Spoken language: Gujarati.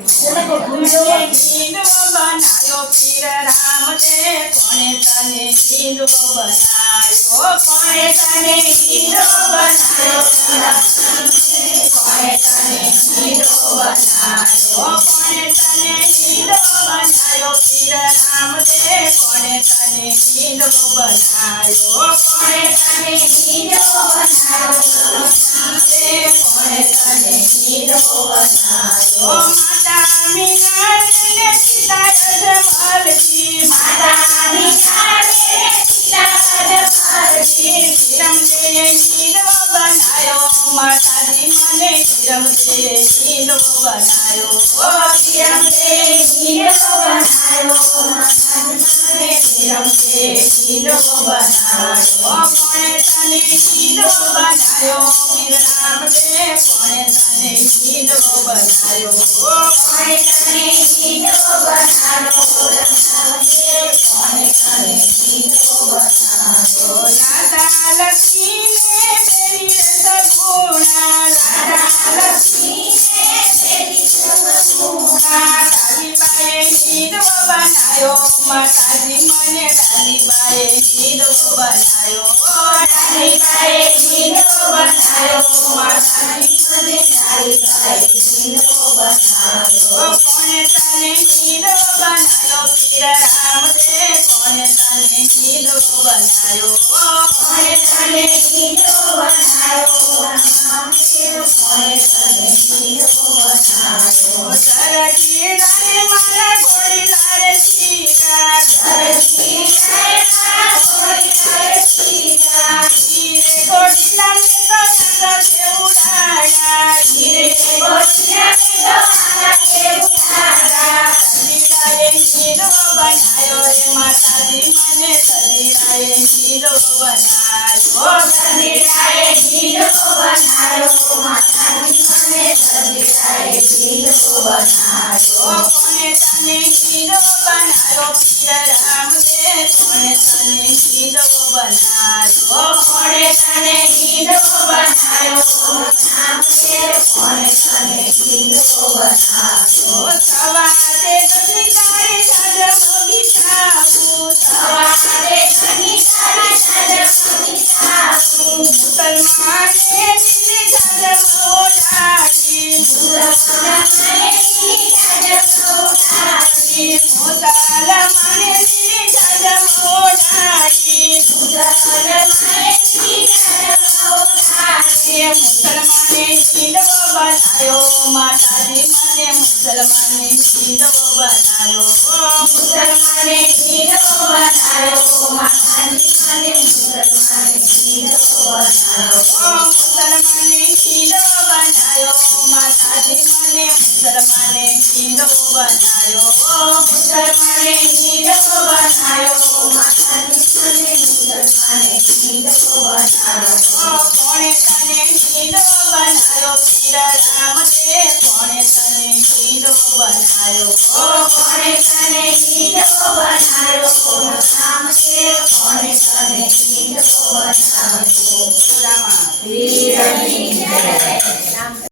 હિંદવો બનાયો પીર રામ દે કોણે તને હિંદવો બનાયો કોણે તને હિંદવો બનાયો કોણે તને હિંદવો બનાયો કોણે તને હિંદવો બનાયો પીર રામ દે કોણે તને હિંદવો બનાયો કોણે તને હિંદવો બનાયો કોણે તને હિંદવો બનાયો માતા મીનાને સીતા રજમલજી માતા મીનાને સીતા રજમલજી રમદે હિંદવો બનાયો માતાજી મને રમદે હિંદવો બનાયો ઓ રમદે હિંદવો બનાયો માતાજી મને રમદે હિંદવો બનાયો કોણે તને હિંદવો બનાયો વીર રામ દે કોણે તને હિંદવો બનાયો કોણે તને હિંદવો બનાયો કોણે તને હિંદવો બનાયો લાડા લક્ષ્મીને બેરી સગુણા લાડા લક્ષ્મીને બેરી સગુણા કાલીબાએ હિંદવો બનાયો માતાજી મને કાલીબાએ હિંદવો બનાયો કાલીબાએ હિંદવો બનાયો માતાજી મને કાલીબાએ હિંદવો બનાયો કોણે તને હિંદવો બનાયો પીર રામ દે કોણે તને હિંદવો બનાયો કોણે તને હિંદવો બનાયો કોણે તને હિંદવો બનાયો સરજી લારે મારા ઘોડી લારે સીગા સરજી લારે મારા ઘોડી લારે સીગા હીરે ઘોડી લારે ગંગા સે ઉડાયા હીરે ઘોડી લારે ગંગા સે ઉડાયા સજીરાએ હીરો બનાયો રે માતાજી મને સજીરાએ હીરો બનાયો સજીરાએ હીરો બનાયો માતાજી મને સજીરાએ હીરો બનાયો કોણે તને હીરો બનાયો પીર રામ દે કોણે તને હીરો બનાયો કોણે તને હીરો બનાયો રામ દે કોણે તને હીરો બનાયો સવારે ગણિતારી સાજમ બિછાવું સવારે ગણિતારી સાજમ બિછાવું મુસલમાને દિલ સાજમ ઓઢાડી મુસલમાને દિલ સાજમ ઓઢાડી મુસલમાને દિલ સાજમ ઓઢાડી મુસલમાને દિલ સાજમ ઓઢાડી મુસલમાને હિંદવો બનાયો માતાજી મને મુસલમાને હિંદવો બનાયો મુસલમાને હિંદવો બનાયો માતાજી મને મુસલમાને હિંદવો બનાયો મુસલમાને હિંદવો બનાયો માતાજી મને મુસલમાને હિંદવો બનાયો મુસલમાને હિંદવો બનાયો માતાજી મને મુસલમાને હિંદવો બનાયો કોણે તને હિંદવો બનાયો પીર રામ દે કોણે તને હિંદવો બનાયો કોણે તને હિંદવો બનાયો રામ દે કોણે તને હિંદવો બનાયો રામ પીરની જય